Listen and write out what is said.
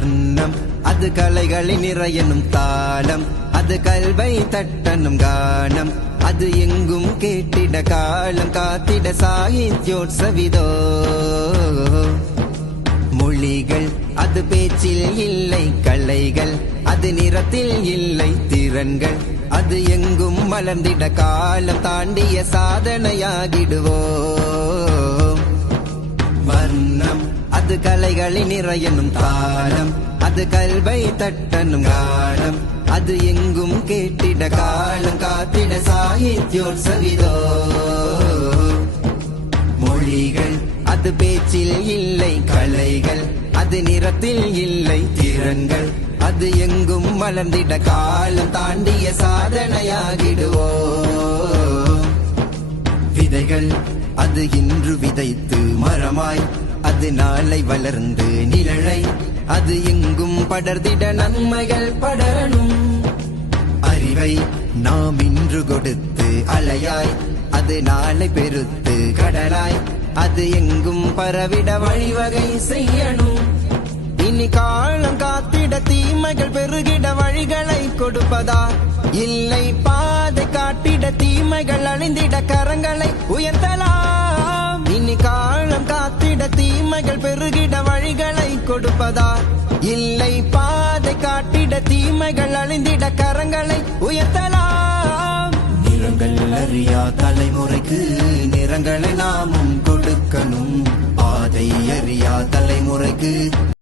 வர்ணம் அது கலைகளின் நிறையனும் தாளம், அது கல்வை தட்டனும் கானம், அது எங்கும் கேட்டிட காலம் காத்திட சாகித்யோற்சவிதோ. மொழிகள் அது பேச்சில் இல்லை கலைகள், அது நிறத்தில் இல்லை திறன்கள், அது எங்கும் மலர்ந்திட காலம் தாண்டிய சாதனையாகிடுவோம். வர்ணம் அது கலைகளின் நிறையனும் தாளம், அது கல்வை தட்டனும் கானம், அது எங்கும் கேட்டிட காலம் காத்திட சாகித்யோற்சவிதோ. மொழிகள் அது பேச்சில் இல்லை கலைகள், அது நிறத்தில் இல்லை திறன்கள், அது எங்கும் மலர்ந்திட காலம் தாண்டிய சாதனையாகிடுவோம். விதைகள் அது இன்று விதைத்து மரமாய், அது நாளை வளர்ந்து நிழலை, அது எங்கும் படர்ந்திட நன்மைகள் படரணும். அறிவை நாம் இன்று கொடுத்து அலையாய், அது நாளை பெருத்து கடலாய், அது எங்கும் பரவிட வழிவகை செய்யணும். இனி காலம் காத்திட தீமைகள் பெருகிட வழிகளை கொடுப்பதா, இல்லை பாதை காட்டிட தீமைகள் அழிந்திட கரங்களை உயர்த்தலாம். இனி காலம் காத்திட தீமைகள் பெருகிட வழிகளை கொடுப்பதா, இல்லை பாதை காட்டிட தீமைகள் அழிந்திட கரங்களை உயர்த்தலாம். நிறங்கள் அறியா தலைமுறைக்கு நிறங்களை நாமும் கொடுக்கணும், பாதை அறியா தலைமுறைக்கு